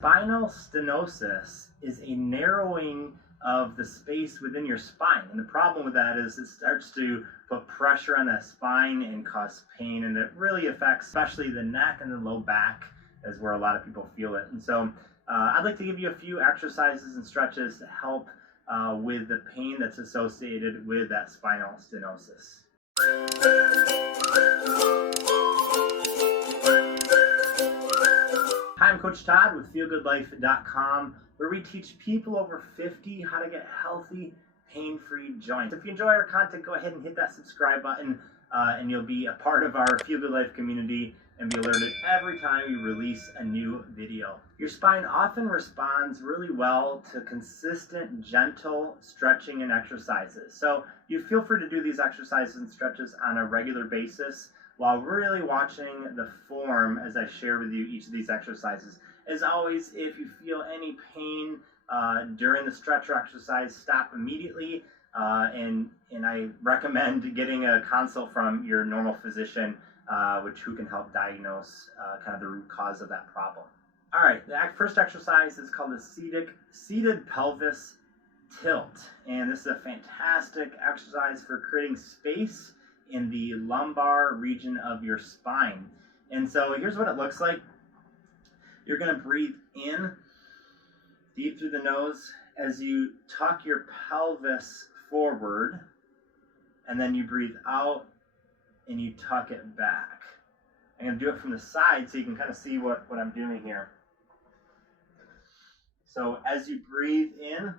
Spinal stenosis is a narrowing of the space within your spine. And the problem with that is it starts to put pressure on that spine and cause pain. And it really affects especially the neck and the low back is where a lot of people feel it. And so I'd like to give you a few exercises and stretches to help with the pain that's associated with that spinal stenosis. Hi, I'm Coach Todd with feelgoodlife.com, where we teach people over 50 how to get healthy, pain-free joints. If you enjoy our content, go ahead and hit that subscribe button, and you'll be a part of our Feel Good Life community and be alerted every time we release a new video. Your spine often responds really well to consistent, gentle stretching and exercises. So you feel free to do these exercises and stretches on a regular basis, while really watching the form as I share with you each of these exercises. As always, if you feel any pain during the stretch or exercise, stop immediately, and I recommend getting a consult from your normal physician, who can help diagnose kind of the root cause of that problem. All right, the first exercise is called the seated pelvis tilt, and this is a fantastic exercise for creating space in the lumbar region of your spine. And so here's what it looks like. You're going to breathe in deep through the nose as you tuck your pelvis forward, and then you breathe out and you tuck it back. I'm going to do it from the side so you can kind of see what I'm doing here. So as you breathe in,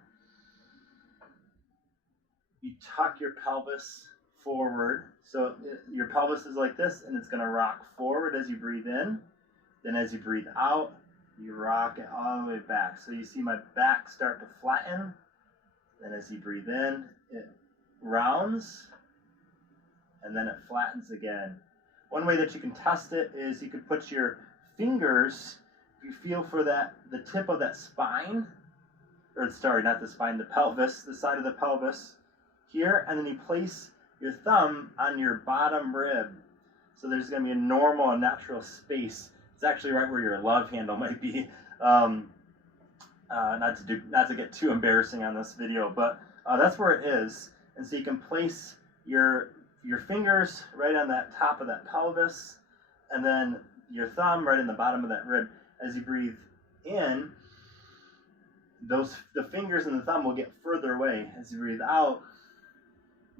you tuck your pelvis forward. So your pelvis is like this, and it's going to rock forward as you breathe in. Then as you breathe out, you rock it all the way back. So you see my back start to flatten. Then as you breathe in, it rounds, and then it flattens again. One way that you can test it is you could put your fingers, if you feel for the tip of that spine, or sorry, not the spine, the pelvis, the side of the pelvis here, and then you place your thumb on your bottom rib. So there's going to be a normal and natural space. It's actually right where your love handle might be. Not to get too embarrassing on this video, but that's where it is. And so you can place your fingers right on that top of that pelvis, and then your thumb right in the bottom of that rib. As you breathe in, the fingers and the thumb will get further away. As you breathe out,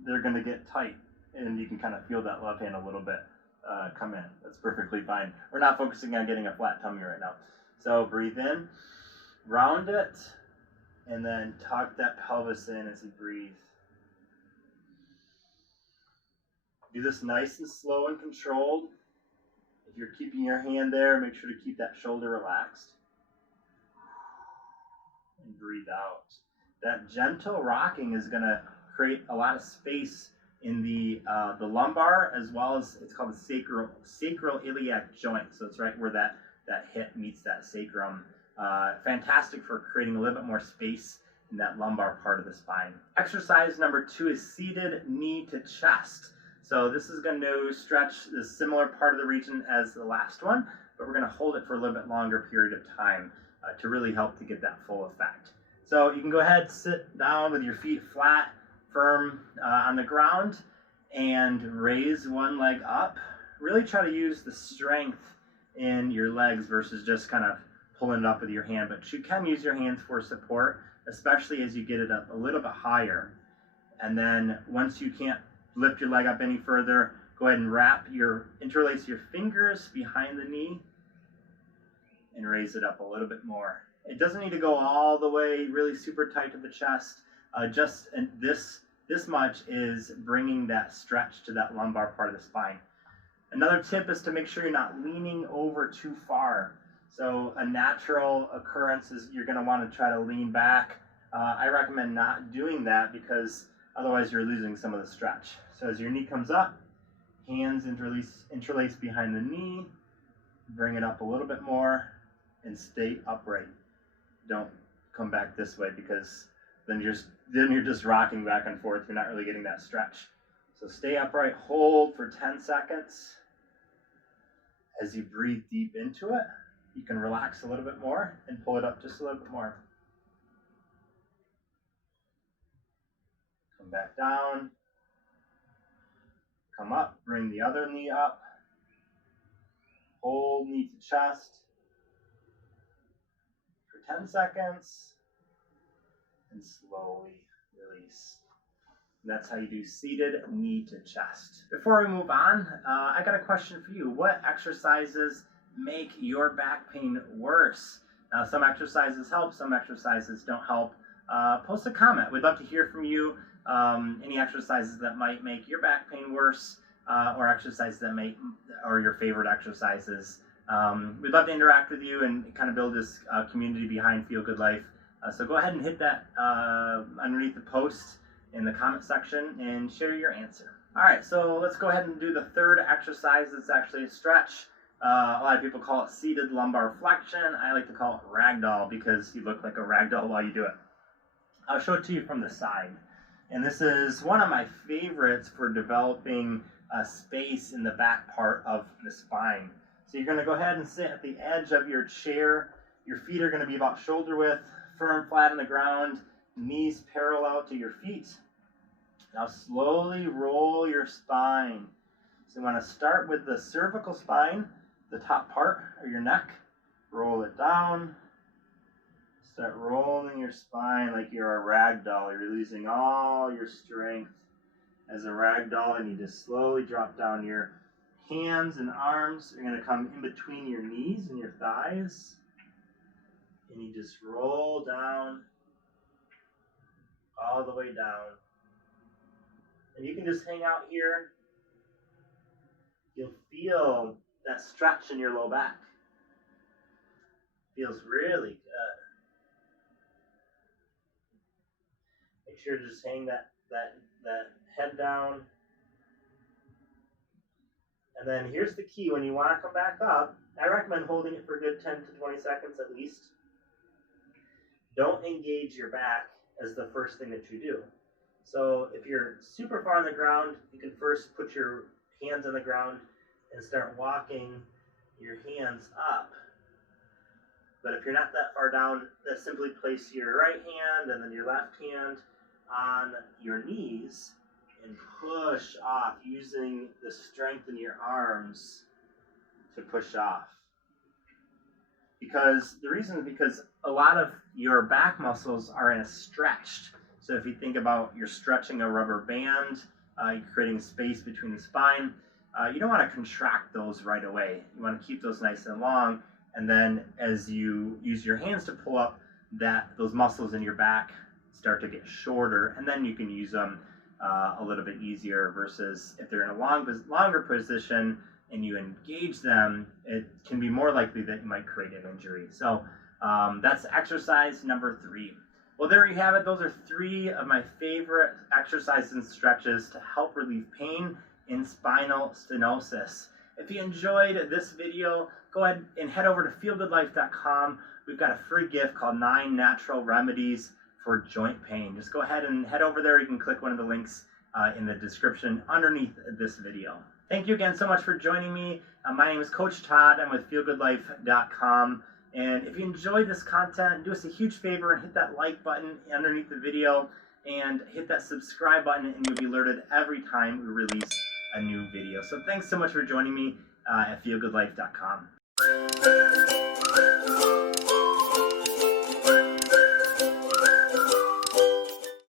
they're going to get tight, and you can kind of feel that love hand a little bit come in. That's perfectly fine. We're not focusing on getting a flat tummy right now. So breathe in, round it, and then tuck that pelvis in as you breathe. Do this nice and slow and controlled. If you're keeping your hand there, make sure to keep that shoulder relaxed. And breathe out. That gentle rocking is going to create a lot of space in the lumbar, as well as it's called the sacral iliac joint. So it's right where that hip meets that sacrum. Fantastic for creating a little bit more space in that lumbar part of the spine. Exercise number 2 is seated knee to chest. So this is going to stretch the similar part of the region as the last one, but we're going to hold it for a little bit longer period of time to really help to get that full effect. So you can go ahead, sit down with your feet flat, firm on the ground, and raise one leg up. Really try to use the strength in your legs versus just kind of pulling it up with your hand, but you can use your hands for support, especially as you get it up a little bit higher. And then once you can't lift your leg up any further, go ahead and interlace your fingers behind the knee and raise it up a little bit more. It doesn't need to go all the way really super tight to the chest. This much is bringing that stretch to that lumbar part of the spine. Another tip is to make sure you're not leaning over too far. So a natural occurrence is you're going to want to try to lean back. I recommend not doing that because otherwise you're losing some of the stretch. So as your knee comes up, hands interlace behind the knee, bring it up a little bit more, and stay upright. Don't come back this way because then you're just rocking back and forth. You're not really getting that stretch. So stay upright, hold for 10 seconds. As you breathe deep into it, You can relax a little bit more and pull it up just a little bit more. Come back down. Come up, bring the other knee up. Hold knee to chest for 10 seconds and slowly release. And that's how you do seated knee to chest. Before we move on, I got a question for you. What exercises make your back pain worse? Now, some exercises help, some exercises don't help. Post a comment. We'd love to hear from you. Any exercises that might make your back pain worse, or exercises that or your favorite exercises. We'd love to interact with you and kind of build this community behind Feel Good Life. So go ahead and hit that underneath the post in the comment section and share your answer. All right, so let's go ahead and do the third exercise. It's actually a stretch. A lot of people call it seated lumbar flexion. I like to call it ragdoll because you look like a ragdoll while you do it. I'll show it to you from the side. And this is one of my favorites for developing a space in the back part of the spine. So you're going to go ahead and sit at the edge of your chair. Your feet are going to be about shoulder width, firm, flat on the ground, knees parallel to your feet. Now slowly roll your spine. So you want to start with the cervical spine, the top part of your neck. Roll it down. Start rolling your spine like you're a rag doll. You're releasing all your strength as a rag doll, and you just slowly drop down. Your hands and arms are going to come in between your knees and your thighs, and you just roll down, all the way down. And you can just hang out here. You'll feel that stretch in your low back. Feels really good. Make sure to just hang that head down. And then here's the key. When you want to come back up, I recommend holding it for a good 10 to 20 seconds at least. Don't engage your back as the first thing that you do. So if you're super far on the ground, you can first put your hands on the ground and start walking your hands up. But if you're not that far down, just simply place your right hand and then your left hand on your knees and push off using the strength in your arms to push off. Because the reason is because a lot of your back muscles are in a stretched. So if you think about you're stretching a rubber band, you're creating space between the spine, you don't want to contract those right away. You want to keep those nice and long. And then as you use your hands to pull up, those muscles in your back start to get shorter, and then you can use them a little bit easier, versus if they're in a longer position and you engage them, it can be more likely that you might create an injury. So that's exercise number 3. Well, there you have it. Those are 3 of my favorite exercises and stretches to help relieve pain in spinal stenosis. If you enjoyed this video, go ahead and head over to feelgoodlife.com. We've got a free gift called 9 Natural Remedies for Joint Pain. Just go ahead and head over there. You can click one of the links in the description underneath this video. Thank you again so much for joining me. My name is Coach Todd. I'm with feelgoodlife.com. And if you enjoyed this content, do us a huge favor and hit that like button underneath the video and hit that subscribe button, and you'll be alerted every time we release a new video. So thanks so much for joining me at feelgoodlife.com.